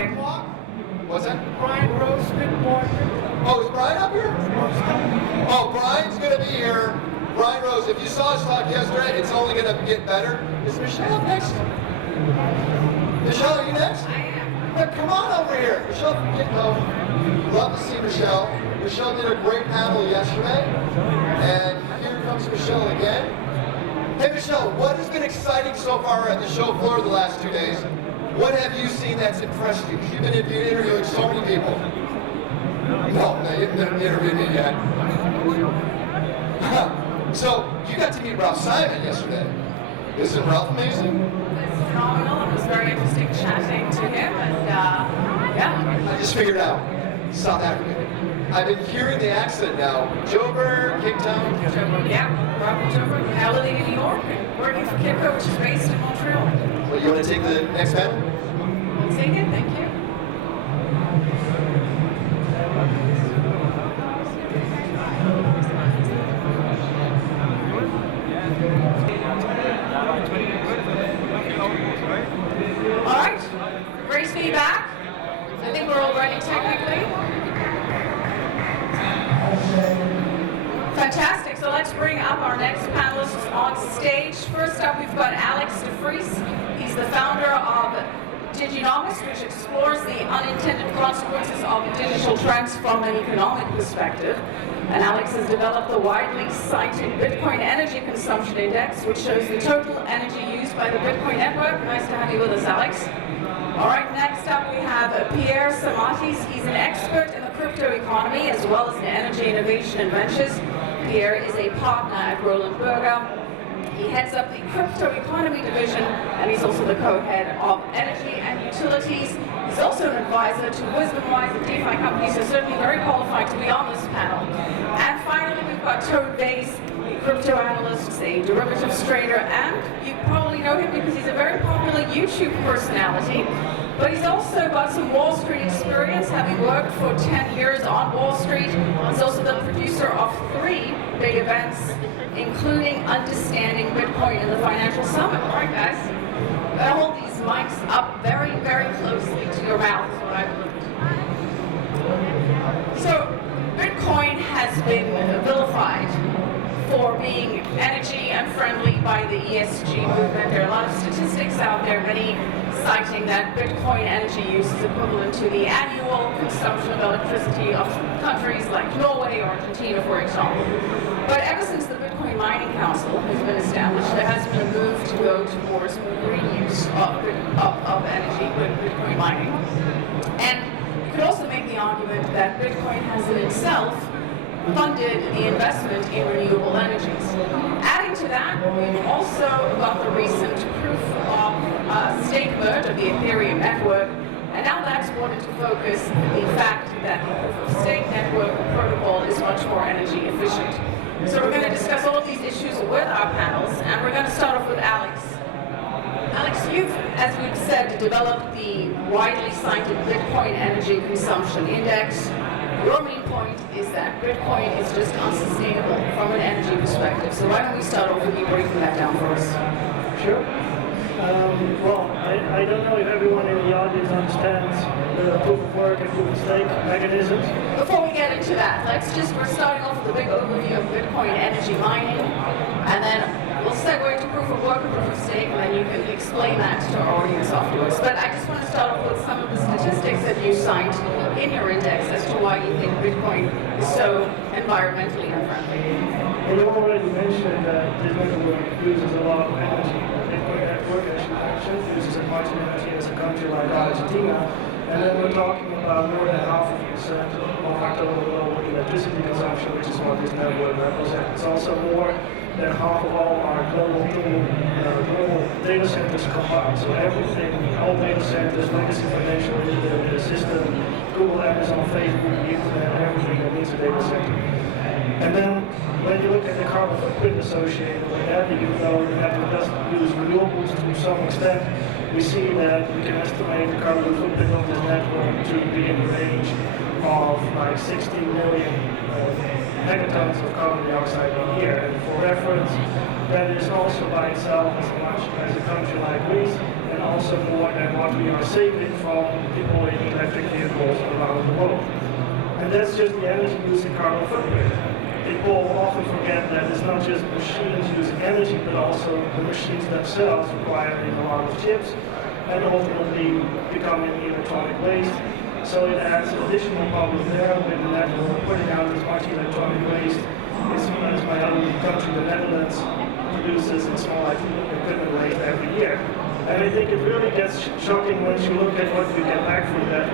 interesting. What's that? Brian Rose, good morning. Oh, is Brian up here? Oh, Brian's going to be here. Brian Rose, if you saw his talk yesterday, it's only going to get better. Is Michelle up next? Michelle, are you next? I am. Yeah, come on over here. Michelle from KITCO. Love to see Michelle. Michelle did a great panel yesterday. And here comes Michelle again. Hey, Michelle, what has been exciting so far at the show floor the last 2 days? What have you seen that's impressed you? You've been interviewing so many people. No, you haven't interviewed me yet. So, you got to meet Ralph Simon yesterday. Isn't Ralph amazing? It's phenomenal. It was very interesting chatting to him, and yeah. I just figured out, South African. I've been hearing the accent now. Joburg, Cape Town. Joburg, yeah. Robert Joburg, now living in New York, and working for KITCO, which is based in Montreal. Well, you want to take the next panel? We'll take it, thank you. All right, great to be back. I think we're all ready technically. Fantastic, so let's bring up our next panelists on stage. First up, we've got DeVries. He's the founder of Digiconomist, which explores the unintended consequences of digital trends from an economic perspective. And Alex has developed the widely cited Bitcoin Energy Consumption Index, which shows the total energy used by the Bitcoin network. Nice to have you with us, Alex. All right, next up we have Pierre Samatis. He's an expert in the crypto economy as well as in energy innovation and ventures. Pierre is a partner at Roland Berger. He heads up the crypto economy division, and he's also the co-head of energy and utilities. He's also an advisor to WisdomWise and DeFi companies, so certainly very qualified to be on this panel. And finally, we've got Vays, a crypto analyst, a derivatives trader, and you probably know him because he's a very popular YouTube personality. But he's also got some Wall Street experience, having worked for 10 years on Wall Street. He's also the producer of 3 big events, including Understanding Bitcoin and the Financial Summit. All right, guys. Gotta hold these mics up very, very closely to your mouth. So, Bitcoin has been vilified for being energy unfriendly by the ESG movement. There are a lot of statistics out there, many citing that Bitcoin energy use is equivalent to the annual consumption of electricity of countries like Norway or Argentina, for example. But ever since the Bitcoin Mining Council has been established, there has been a move to go towards green use of energy with Bitcoin mining. And you could also make the argument that Bitcoin has in itself funded the investment in renewable energies. Adding to that, we've also got the recent proof of stake merge of the Ethereum network, and now that's brought into focus the fact that the proof of stake network protocol is much more energy efficient. So we're going to discuss all of these issues with our panels, and we're going to start off with Alex. Alex, you've, as we've said, developed the widely cited Bitcoin Energy Consumption Index. Your main point is that Bitcoin is just unsustainable from an energy perspective. So why don't we start off with you breaking that down for us? Sure. Well, I don't know if everyone in the audience understands the proof of work and proof of stake mechanisms. Before we get into that, we're starting off with a big overview of Bitcoin energy mining, and then we'll segue into proof of work and proof of stake, and then you can explain that to our audience afterwards. But I just want to start off with some of the statistics that you cite in your index as to why you think Bitcoin is so environmentally unfriendly. Well, you already mentioned that this network uses a lot of energy. Bitcoin network, as you mentioned, uses as much energy as a country like Argentina. And then we're talking about more than 0.5% of our total global electricity consumption, which is what this network represents. It's also more than half of all our global data centers combined. So everything, all data centers, legacy financial system, Google, Amazon, Facebook, the internet, everything that needs a data center. And then when you look at the carbon footprint associated with that, even though the network doesn't use renewables to some extent, we see that we can estimate the carbon footprint of this network to be in the range of like 60 million megatons of carbon dioxide a year. And for reference, that is also by itself as much as a country like Greece, and and also more than what we are saving from deploying electric vehicles around the world. And that's just the energy using carbon footprint. People often forget that it's not just machines using energy, but also the machines themselves requiring a lot of chips and ultimately becoming electronic waste. So it adds additional problem there with the network putting out as much electronic waste as my own country, the Netherlands, produces in small equipment waste every year. And I think it really gets shocking once you look at what you get back from that.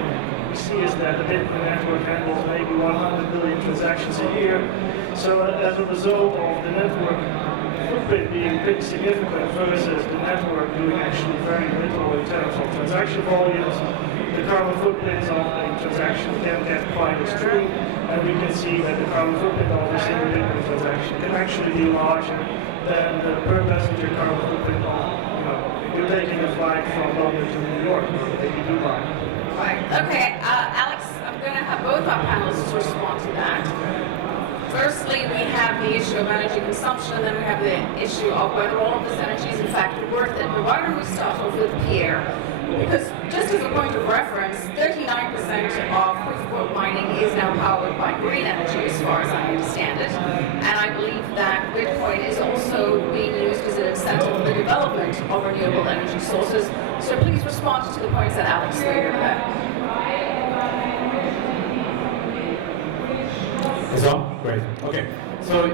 We see is that the Bitcoin network handles maybe 100 billion transactions a year. So as a result of the network footprint being pretty significant versus the network doing actually very little in terms of transaction volumes, the carbon footprints of a transaction can get quite extreme, and we can see that the carbon footprint of a single Bitcoin transaction can actually be larger than the per passenger carbon footprint of, you're taking a flight from London to New York, or maybe Dubai. Right. Okay, Alex, I'm going to have both our panelists respond to that. Firstly, we have the issue of energy consumption, and then we have the issue of whether all of this energy is in fact worth it. But why don't we start off with Pierre? Because just as a point of reference, 39% of proof-of-work mining is now powered by green energy, as far as I understand it. And I believe that Bitcoin is also being used as an incentive for the development of renewable energy sources. So please respond to the points that Alex made there. It's on? Great. Okay. So,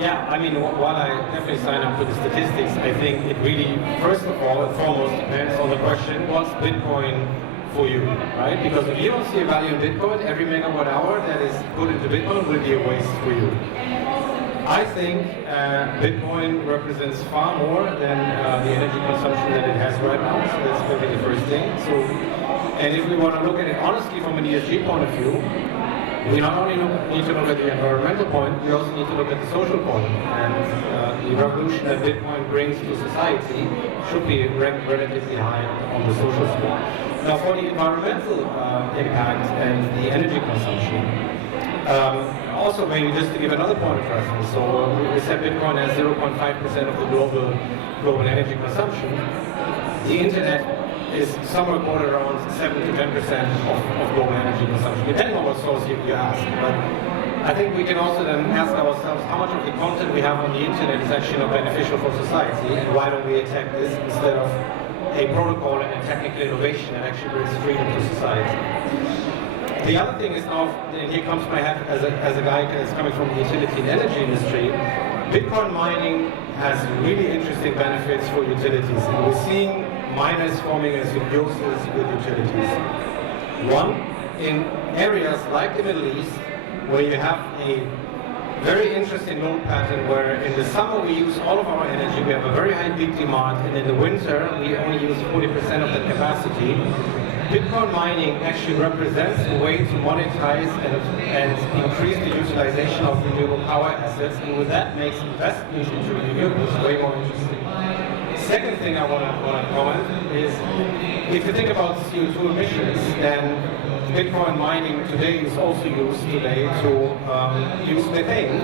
yeah, I mean, while I definitely sign up for the statistics, I think it really, first of all and foremost, depends on the question, what's Bitcoin for you, right? Because if you don't see a value in Bitcoin, every megawatt hour that is put into Bitcoin will be a waste for you. I think Bitcoin represents far more than the energy consumption that it has right now, so that's maybe the first thing. So, and if we want to look at it honestly from an ESG point of view, we not only need to look at the environmental point, we also need to look at the social point. And the revolution that Bitcoin brings to society should be ranked relatively high on the social score. Now for the environmental impact and the energy consumption, also maybe just to give another point of reference, so we said Bitcoin has 0.5% of the global energy consumption. The internet is somewhere quoted around 7 to 10% of global energy consumption, depending on what source you ask. But I think we can also then ask ourselves how much of the content we have on the internet is actually not beneficial for society, and why don't we attack this instead of a protocol and a technical innovation that actually brings freedom to society. The other thing is now, and here comes my hat as a guy that's coming from the utility and energy industry, Bitcoin mining has really interesting benefits for utilities. And we're seeing miners forming as symbiosis with utilities. One, in areas like the Middle East, where you have a very interesting load pattern where in the summer we use all of our energy, we have a very high peak demand, and in the winter we only use 40% of the capacity. Bitcoin mining actually represents a way to monetize and increase the utilization of renewable power assets, and with that makes investments into renewables way more interesting. Second thing I want to comment is, if you think about CO2 emissions, then Bitcoin mining today is also used today to use methane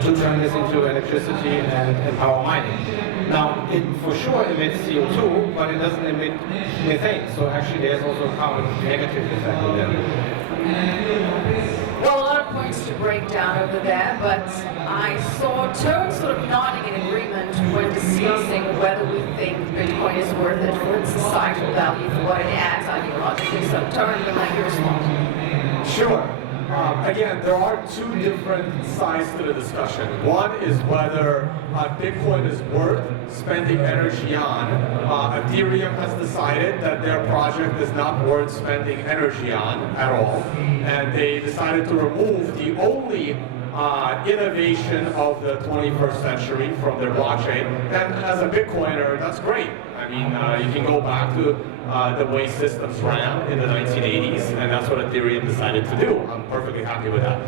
to turn this into electricity and power mining. Now, it for sure emits CO2, but it doesn't emit methane, so actually there's also a carbon negative effect in there. Well, a lot of points to break down over there, but I saw Tone sort of nodding in agreement when discussing whether we think Bitcoin is worth it for its societal value, for what it adds ideologically. So Tone, I'm going to let you respond. Sure. Again, there are two different sides to the discussion. One is whether Bitcoin is worth spending energy on. Ethereum has decided that their project is not worth spending energy on at all, and they decided to remove the only innovation of the 21st century from their blockchain. And as a Bitcoiner, that's great. I mean, you can go back to the way systems ran in the 1980s, and that's what Ethereum decided to do. I'm perfectly happy with that.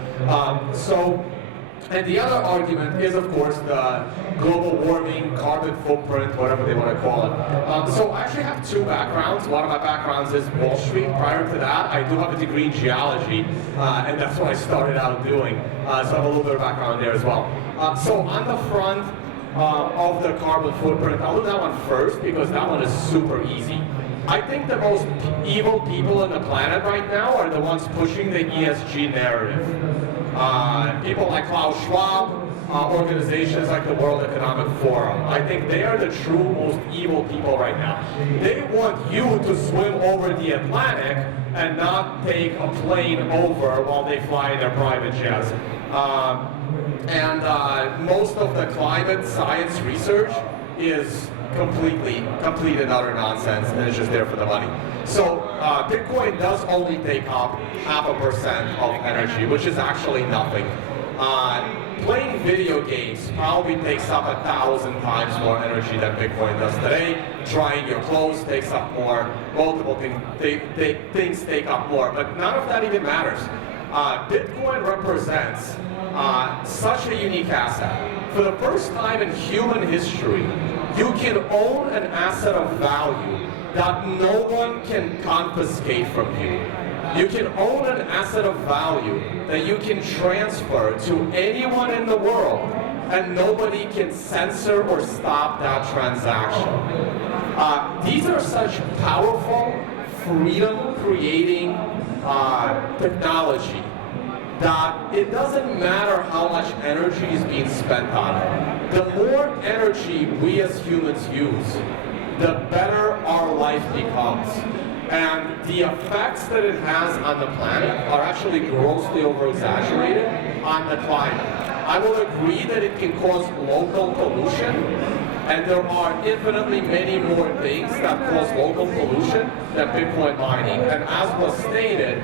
And the other argument is, of course, the global warming, carbon footprint, whatever they want to call it. So I actually have two backgrounds. One of my backgrounds is Wall Street. Prior to that, I do have a degree in geology, and that's what I started out doing. So I have a little bit of background there as well. So on the front, of the carbon footprint. I'll do that one first because that one is super easy. I think the most evil people on the planet right now are the ones pushing the ESG narrative. People like Klaus Schwab, organizations like the World Economic Forum. I think they are the true most evil people right now. They want you to swim over the Atlantic and not take a plane over while they fly in their private jets. Most of the climate science research is complete and utter nonsense, and it's just there for the money. So Bitcoin does only take up 0.5% of energy, which is actually nothing. Playing video games probably takes up 1,000 times more energy than Bitcoin does today. Drying your clothes takes up more. Multiple things take up more, but none of that even matters. Bitcoin represents such a unique asset. For the first time in human history, you can own an asset of value that no one can confiscate from you. You can own an asset of value that you can transfer to anyone in the world, and nobody can censor or stop that transaction. These are such powerful, freedom-creating technology that it doesn't matter how much energy is being spent on it. The more energy we as humans use, the better our life becomes. And the effects that it has on the planet are actually grossly over-exaggerated on the climate. I will agree that it can cause local pollution, and there are infinitely many more things that cause local pollution than Bitcoin mining. And as was stated,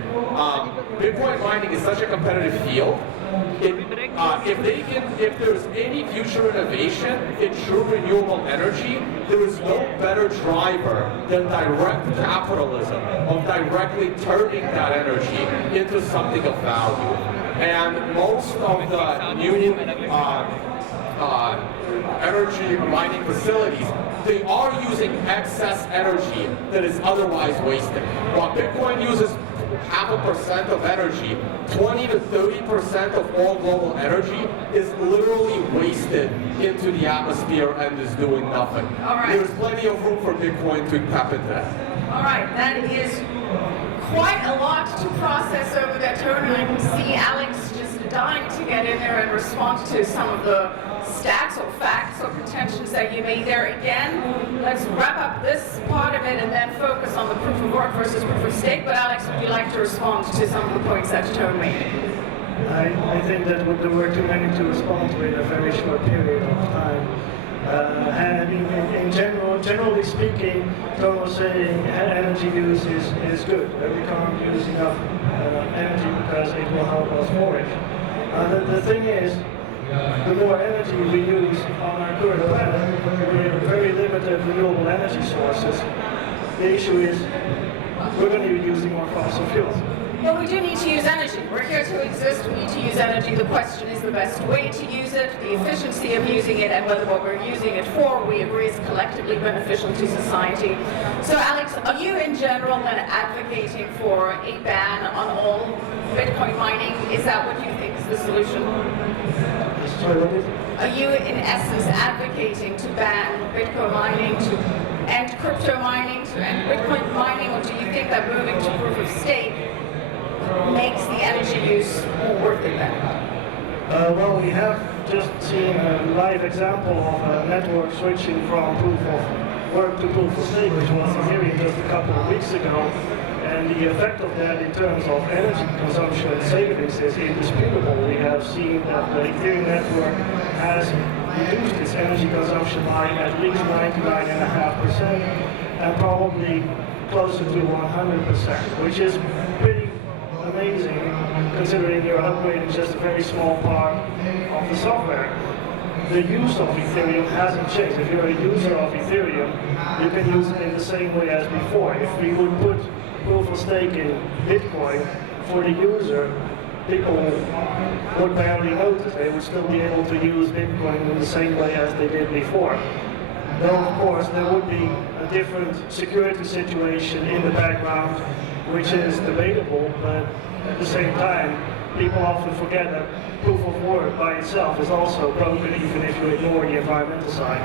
Bitcoin mining is such a competitive field. If there's any future innovation in true renewable energy, there is no better driver than direct capitalism of directly turning that energy into something of value. And most of the new energy mining facilities, they are using excess energy that is otherwise wasted. While Bitcoin uses 0.5% of energy, 20 to 30% of all global energy is literally wasted into the atmosphere and is doing nothing. All right. There's plenty of room for Bitcoin to tap into that. All right, that is quite a lot to process over that turn, and I can see Alex just dying to get in there and respond to some of the stats or facts or contentions that you made there. Again, let's wrap up this part of it and then focus on the proof of work versus proof of stake. But Alex, would you like to respond to some of the points that Tone made? I think that there were too many to respond to in a very short period of time. And generally speaking, Tone was saying energy use is good. We can't use enough energy because it will help us flourish. The thing is, the more energy we use on our current planet, we have very limited renewable energy sources. The issue is we're going to be using more fossil fuels. Well, we do need to use energy. We're here to exist. We need to use energy. The question is the best way to use it, the efficiency of using it, and whether what we're using it for, we agree, is collectively beneficial to society. So, Alex, are you in general then advocating for a ban on all Bitcoin mining? Is that what you think is the solution? Sorry, what is it? Are you, in essence, advocating to ban Bitcoin mining, to end crypto mining, to end Bitcoin mining, or do you think that moving to proof of stake makes the energy use more worth it then? Well, we have just seen a live example of a network switching from proof of work to proof of stake, which was in Ethereum just a couple of weeks ago. And the effect of that in terms of energy consumption and savings is indisputable. We have seen that the Ethereum network has reduced its energy consumption by at least 99.5% and probably closer to 100%, which is pretty amazing considering you're upgrading just a very small part of the software. The use of Ethereum hasn't changed. If you're a user of Ethereum, you can use it in the same way as before. If we would put proof of stake in Bitcoin for the user, people would barely notice. They would still be able to use Bitcoin in the same way as they did before. Though, of course, there would be a different security situation in the background, which is debatable, but at the same time, people often forget that proof of work by itself is also broken even if you ignore the environmental side.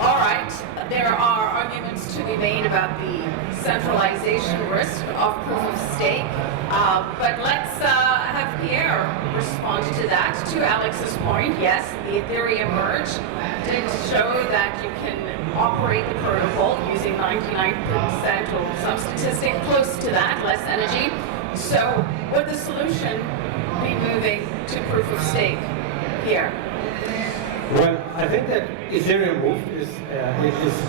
All right, there are arguments to be made about the centralization risk of proof of stake, but let's have Pierre respond to that. To Alex's point, yes, the Ethereum merge did show that you can operate the protocol using 99% or some statistic close to that, less energy. So would the solution be moving to proof of stake? Pierre? Well, I think that Ethereum move is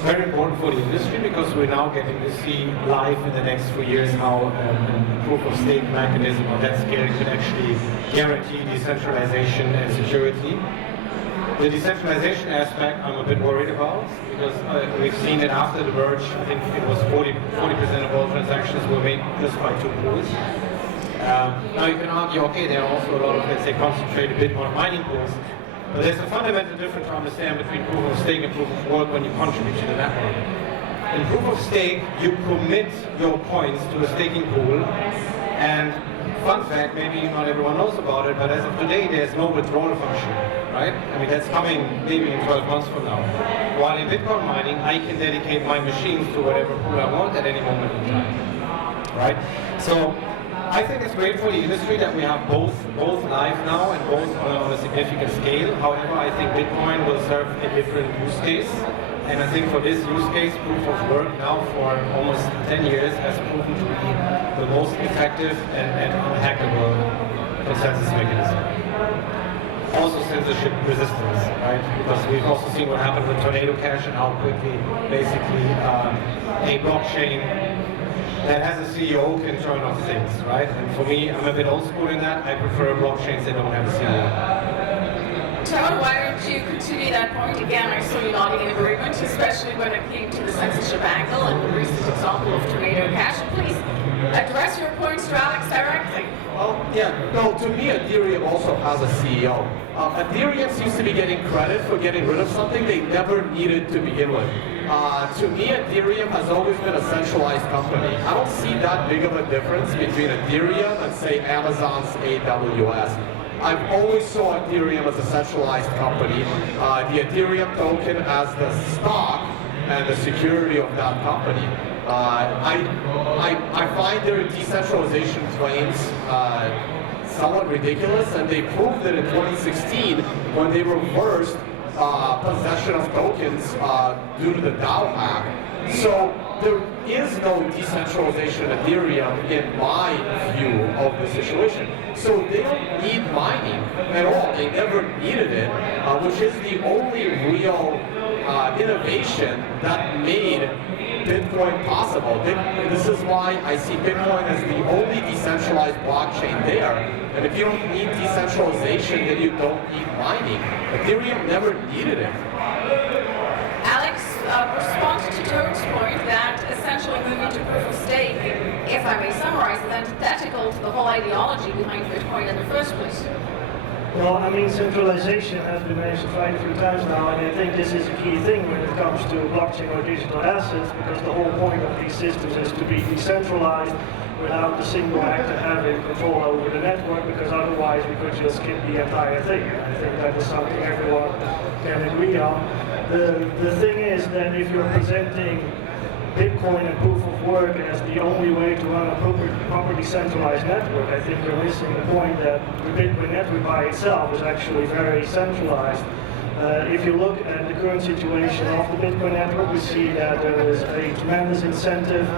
very important for the industry because we're now getting to see live in the next 3 years how a proof of stake mechanism on that scale could actually guarantee decentralization and security. The decentralization aspect I'm a bit worried about because we've seen that after the merge, I think it was 40% of all transactions were made just by 2 pools. Now you can argue, okay, there are also a lot of, let's say, concentrated Bitcoin mining pools, but there's a fundamental difference to understand between proof of stake and proof of work when you contribute to the network. In proof of stake, you commit your points to a staking pool, and fun fact, maybe not everyone knows about it, but as of today, there's no withdrawal function, right? I mean, that's coming maybe in 12 months from now. While in Bitcoin mining, I can dedicate my machines to whatever pool I want at any moment in time, right? So I think it's great for the industry that we have both live now and both on a significant scale. However, I think Bitcoin will serve a different use case. And I think for this use case, proof of work now for almost 10 years has proven to be the most effective and unhackable consensus mechanism. Also censorship resistance, right? Because we've also seen what happened with Tornado Cash and how quickly basically a blockchain that has a CEO can turn off things, right? And for me, I'm a bit old school in that. I prefer blockchains that don't have a CEO. Toad, why don't you continue that point? Again, I saw you nodding in agreement, especially when it came to the censorship angle and the recent example of Tornado Cash. Please address your points to Alex directly. No, to me, Ethereum also has a CEO. Ethereum seems to be getting credit for getting rid of something they never needed to begin with. To me, Ethereum has always been a centralized company. I don't see that big of a difference between Ethereum and, say, Amazon's AWS. I've always saw Ethereum as a centralized company. The Ethereum token as the stock and the security of that company. I find their decentralization claims somewhat ridiculous, and they proved it in 2016 when they reversed possession of tokens due to the DAO hack. So there is no decentralization in Ethereum in my view of the situation. So they don't need mining at all. They never needed it, which is the only real innovation that made Bitcoin possible. This is why I see Bitcoin as the only decentralized blockchain there. And if you don't need decentralization, then you don't need mining. Ethereum never needed it. Alex, respond to Toad's point that essentially moving to proof of stake, if I may summarize, is antithetical to the whole ideology behind Bitcoin in the first place. Well, I mean, centralization has been mentioned quite a few times now, and I think this is a key thing when it comes to blockchain or digital assets, because the whole point of these systems is to be decentralized without the single actor having control over the network, because otherwise we could just skip the entire thing. I think that is something everyone can agree on. The thing is that if you're presenting Bitcoin and proof of work as the only way to run a properly centralized network, I think you're missing the point that the Bitcoin network by itself is actually very centralized. If you look at the current situation of the Bitcoin network, we see that there is a tremendous incentive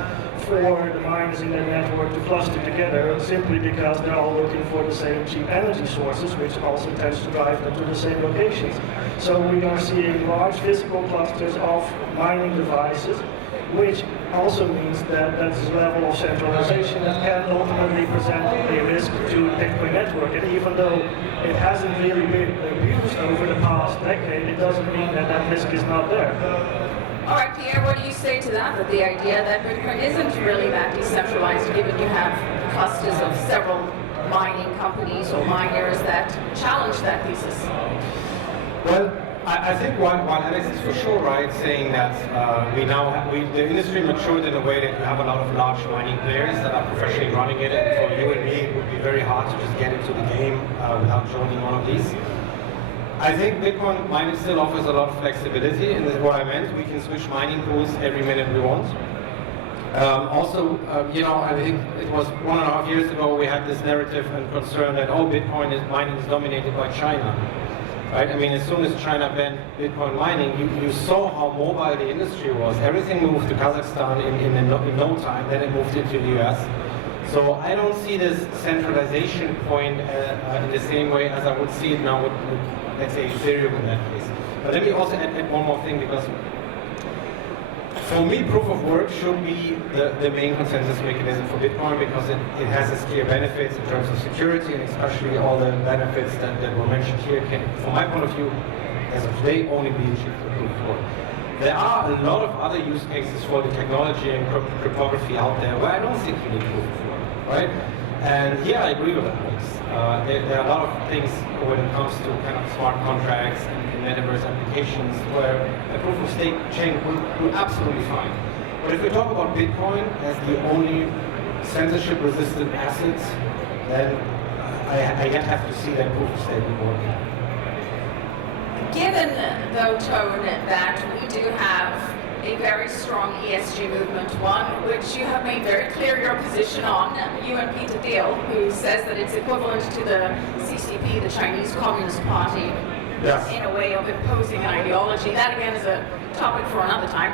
for the miners in the network to cluster together simply because they're all looking for the same cheap energy sources, which also tends to drive them to the same locations. So we are seeing large physical clusters of mining devices, which also means that that's a level of centralization that can ultimately present a risk to the Bitcoin network. And even though it hasn't really been abused over the past decade, it doesn't mean that that risk is not there. All right, Pierre, what do you say to that? That the idea that Bitcoin isn't really that decentralized, given you have clusters of several mining companies or miners that challenge that thesis? Well, I think while Alex is for sure right, saying that the industry matured in a way that you have a lot of large mining players that are professionally running it, and for you and me, it would be very hard to just get into the game without joining one of these. I think Bitcoin mining still offers a lot of flexibility, and that's what I meant. We can switch mining pools every minute we want. I think it was 1.5 years ago we had this narrative and concern that Bitcoin mining is dominated by China. Right? I mean, as soon as China banned Bitcoin mining, you saw how mobile the industry was. Everything moved to Kazakhstan in no time, then it moved into the US. So I don't see this centralization point in the same way as I would see it now with let's say, Ethereum in that case. But let me also add one more thing, because for me, proof of work should be the main consensus mechanism for Bitcoin, because it has its clear benefits in terms of security, and especially all the benefits that were mentioned here can, from my point of view, as of today, only be achieved with proof of work. There are a lot of other use cases for the technology and cryptography out there where I don't think you need proof of work, right? And here I agree with Alex. There are a lot of things when it comes to kind of smart contracts and metaverse applications where a proof of stake chain would absolutely fine. But if we talk about Bitcoin as the only censorship resistant asset, then I yet have to see that proof of stake would work. Given, though, Tone, that we do have a very strong ESG movement, one which you have made very clear your position on, you and Peter Thiel, who says that it's equivalent to the CCP, the Chinese Communist Party, Yes. in a way of imposing an ideology. That, again, is a topic for another time.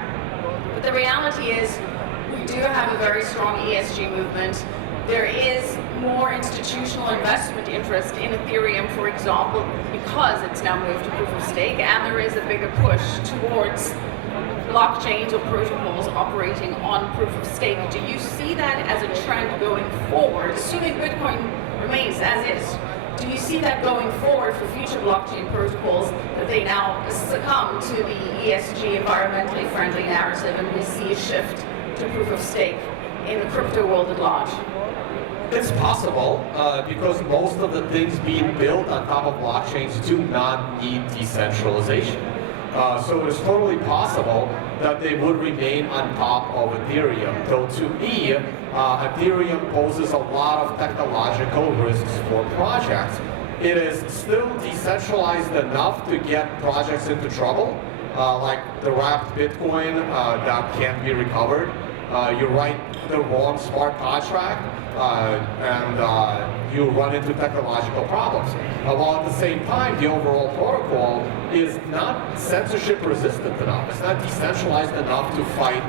But the reality is we do have a very strong ESG movement. There is more institutional investment interest in Ethereum, for example, because it's now moved to proof of stake, and there is a bigger push towards blockchains or protocols operating on proof of stake. Do you see that as a trend going forward, assuming Bitcoin remains as is? Do you see that going forward for future blockchain protocols, that they now succumb to the ESG, environmentally friendly narrative, and we see a shift to proof of stake in the crypto world at large? It's possible, because most of the things being built on top of blockchains do not need decentralization. So it is totally possible that they would remain on top of Ethereum. Though to me, Ethereum poses a lot of technological risks for projects. It is still decentralized enough to get projects into trouble, like the wrapped Bitcoin that can't be recovered. You write the wrong smart contract, and you run into technological problems. While at the same time, the overall protocol is not censorship resistant enough. It's not decentralized enough to fight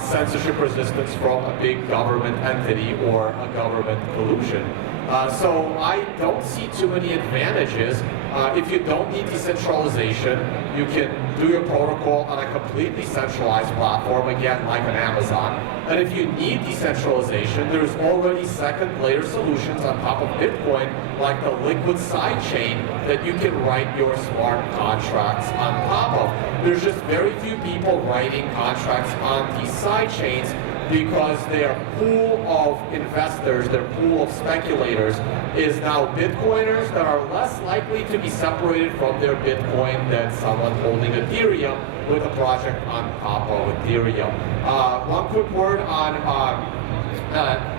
censorship resistance from a big government entity or a government collusion. So I don't see too many advantages. If you don't need decentralization, you can do your protocol on a completely centralized platform, again, like an Amazon. And if you need decentralization, there's already second layer solutions on top of Bitcoin, like the liquid sidechain that you can write your smart contracts on top of. There's just very few people writing contracts on these sidechains because their pool of investors, their pool of speculators is now Bitcoiners that are less likely to be separated from their Bitcoin than someone holding Ethereum with a project on top of Ethereum. One quick word on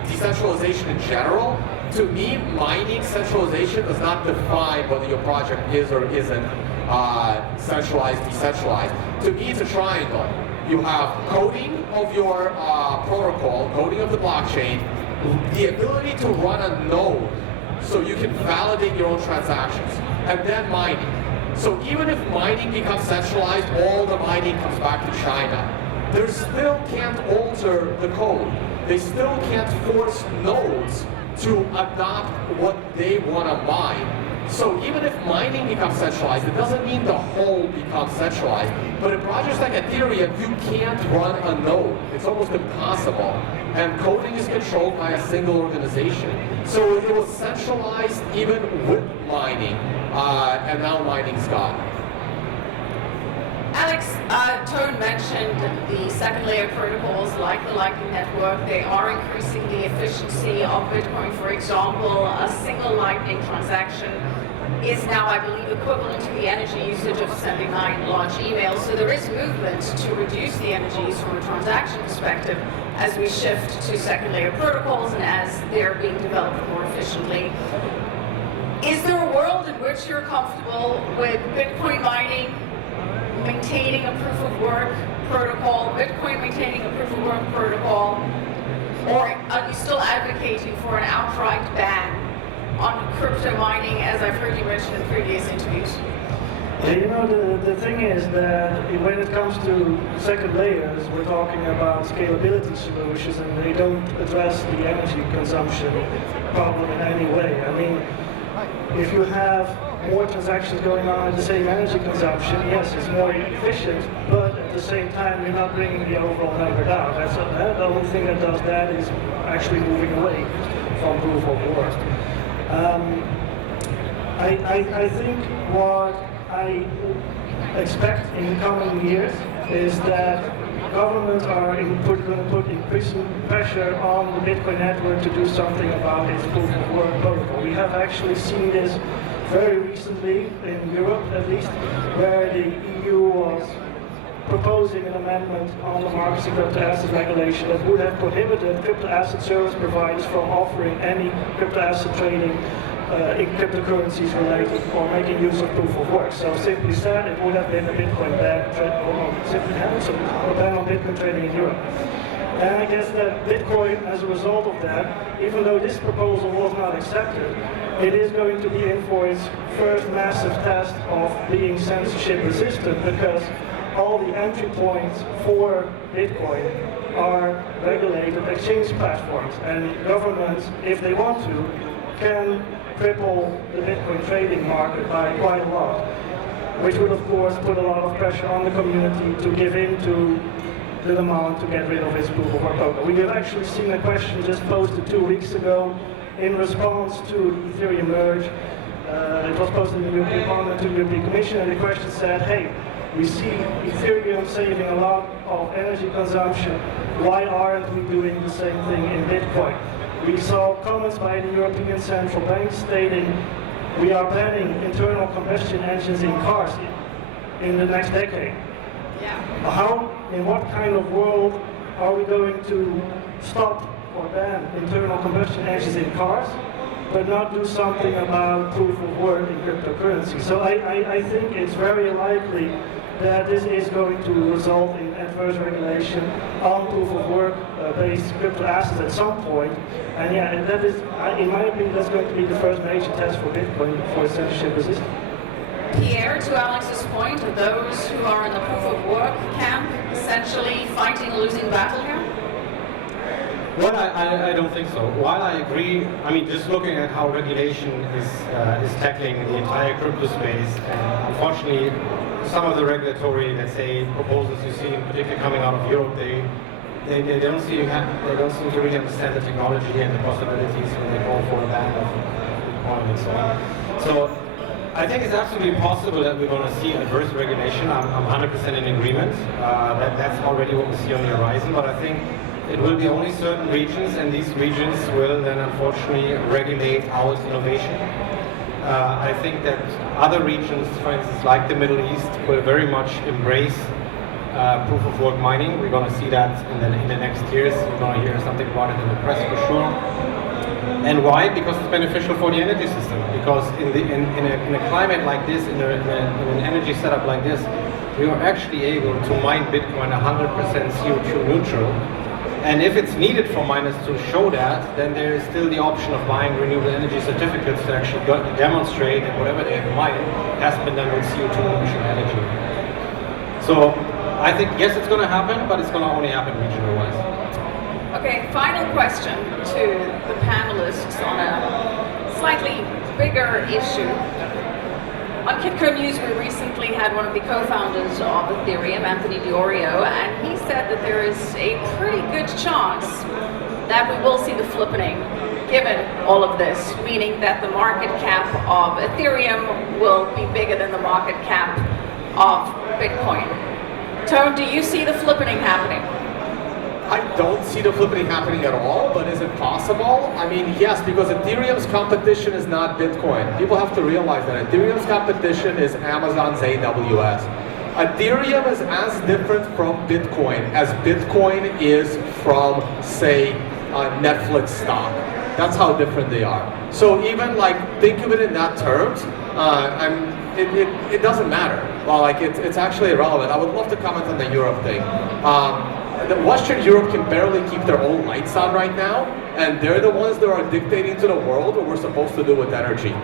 decentralization in general. To me, mining centralization does not define whether your project is or isn't centralized, decentralized. To me, it's a triangle. You have coding of your protocol, coding of the blockchain, the ability to run a node so you can validate your own transactions, and then mining. So even if mining becomes centralized, all the mining comes back to China. They still can't alter the code. They still can't force nodes to adopt what they want to mine. So even if mining becomes centralized, it doesn't mean the whole becomes centralized. But in projects like Ethereum, you can't run a node. It's almost impossible. And coding is controlled by a single organization. So it was centralized even with mining, and now mining's gone. Alex, Tone mentioned the second layer protocols like the Lightning Network. They are increasing the efficiency of Bitcoin. For example, a single Lightning transaction is now, I believe, equivalent to the energy usage of sending 9 large emails. So there is movement to reduce the energy use from a transaction perspective as we shift to second layer protocols and as they're being developed more efficiently. Is there a world in which you're comfortable with Bitcoin mining maintaining a proof of work protocol, Bitcoin maintaining a proof of work protocol, or are you still advocating for an outright ban on crypto mining, as I've heard you mention in previous interviews? Yeah, you know, the thing is that when it comes to second layers, we're talking about scalability solutions, and they don't address the energy consumption problem in any way. I mean, if you have more transactions going on at the same energy consumption, yes, it's more efficient, but at the same time, you're not bringing the overall number down. The only thing that does that is actually moving away from proof of work. I think what I expect in the coming years is that governments are going to put increasing pressure on the Bitcoin network to do something about its proof of work protocol. We have actually seen this very recently in Europe, at least, where the EU was proposing an amendment on the markets and crypto asset regulation that would have prohibited crypto asset service providers from offering any crypto asset trading in cryptocurrencies related or making use of proof of work. So simply said, it would have been a Bitcoin ban, a ban on Bitcoin trading in Europe. And I guess that Bitcoin, as a result of that, even though this proposal was not accepted, it is going to be in for its first massive test of being censorship resistant, because all the entry points for Bitcoin are regulated exchange platforms, and governments, if they want to, can cripple the Bitcoin trading market by quite a lot, which would of course put a lot of pressure on the community to give in to the demand to get rid of its proof of work token. We have actually seen a question just posted 2 weeks ago in response to the Ethereum merge. It was posted in the European Parliament to the European Commission, and the question said, hey, we see Ethereum saving a lot of energy consumption. Why aren't we doing the same thing in Bitcoin? We saw comments by the European Central Bank stating we are banning internal combustion engines in cars in the next decade. Yeah. In what kind of world are we going to stop or ban internal combustion engines in cars, but not do something about proof of work in cryptocurrency? So I think it's very likely that this is going to result in adverse regulation on proof of work based crypto assets at some point. And yeah, that is, in my opinion, that's going to be the first major test for Bitcoin for censorship resistance. Pierre, to Alex's point, are those who are in the proof of work camp essentially fighting a losing battle here? Well, I don't think so. While I agree, I mean, just looking at how regulation is tackling the entire crypto space, and unfortunately, some of the regulatory, let's say, proposals you see, in particular coming out of Europe, they don't seem to really understand the technology and the possibilities when they call for a ban of Bitcoin and so on. So I think it's absolutely possible that we're going to see adverse regulation. I'm 100% in agreement. That's already what we see on the horizon, but I think it will be only certain regions, and these regions will then unfortunately regulate out innovation. I think that other regions, for instance, like the Middle East, will very much embrace proof of work mining. We're going to see that in the next years. We're going to hear something about it in the press for sure. And why? Because it's beneficial for the energy system. Because in a climate like this, in an energy setup like this, we are actually able to mine Bitcoin 100% CO2 neutral. And if it's needed for miners to show that, then there is still the option of buying renewable energy certificates to actually demonstrate that whatever they have mined has been done with CO2 neutral energy. So I think, yes, it's going to happen, but it's going to only happen regional-wise. Okay, final question to the panelists on a slightly bigger issue. On KITCO News, we recently had one of the co-founders of Ethereum, Anthony Diorio, and he said that there is a pretty good chance that we will see the flippening given all of this, meaning that the market cap of Ethereum will be bigger than the market cap of Bitcoin. Tone, do you see the flippening happening? I don't see the flipping happening at all, but is it possible? I mean, yes, because Ethereum's competition is not Bitcoin. People have to realize that Ethereum's competition is Amazon's AWS. Ethereum is as different from Bitcoin as Bitcoin is from, say, Netflix stock. That's how different they are. So even like, think of it in that terms, it doesn't matter. Well, like it's actually irrelevant. I would love to comment on the Europe thing. Western Europe can barely keep their own lights on right now, and they're the ones that are dictating to the world what we're supposed to do with energy.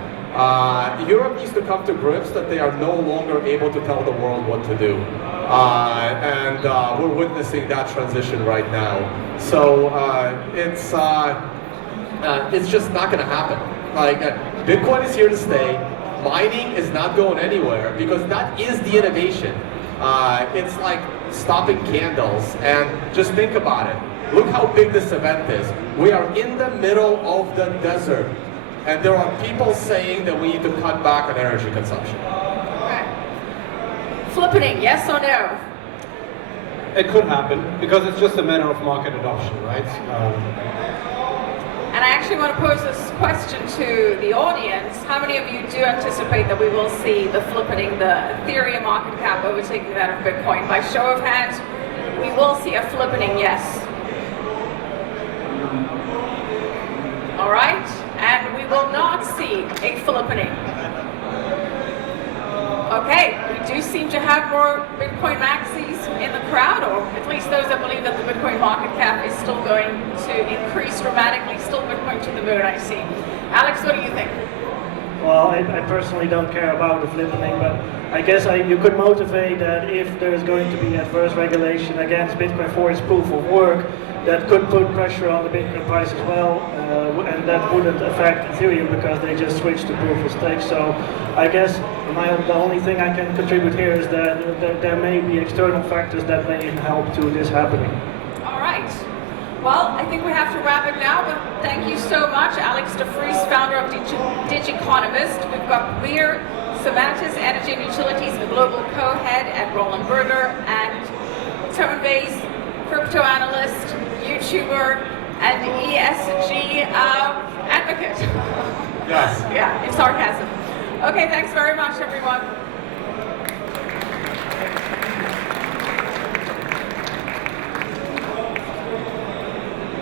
Europe needs to come to grips that they are no longer able to tell the world what to do. And we're witnessing that transition right now. So it's just not going to happen. Like Bitcoin is here to stay. Mining is not going anywhere because that is the innovation. It's like stopping candles, and just think about it. Look how big this event is. We are in the middle of the desert, and there are people saying that we need to cut back on energy consumption. Okay. Flipping, yes or no? It could happen because it's just a matter of market adoption, right? And I actually want to pose this question to the audience. How many of you do anticipate that we will see the flipping, the Ethereum market cap overtaking that of Bitcoin? By show of hands, we will see a flipping, yes. All right, and we will not see a flipping. Okay, we do seem to have more Bitcoin maxis in the crowd, or at least those that believe that the Bitcoin market cap is still going to increase dramatically, still Bitcoin to the moon, I see. Alex, what do you think? Well, I personally don't care about the flipping, but I guess you could motivate that if there's going to be adverse regulation against Bitcoin for its proof of work, that could put pressure on the Bitcoin price as well, and that wouldn't affect Ethereum because they just switched to proof of stake. So I guess the only thing I can contribute here is that there may be external factors that may help to this happening. All right. Well, I think we have to wrap it now, but thank you so much, Alex DeVries, founder of Digiconomist. We've got Pierre, Samatis, Energy and Utilities, the global co-head at Roland, Berger, and Vays, crypto analyst, YouTuber, and ESG advocate. Yes. Yeah, in sarcasm. Okay, thanks very much, everyone.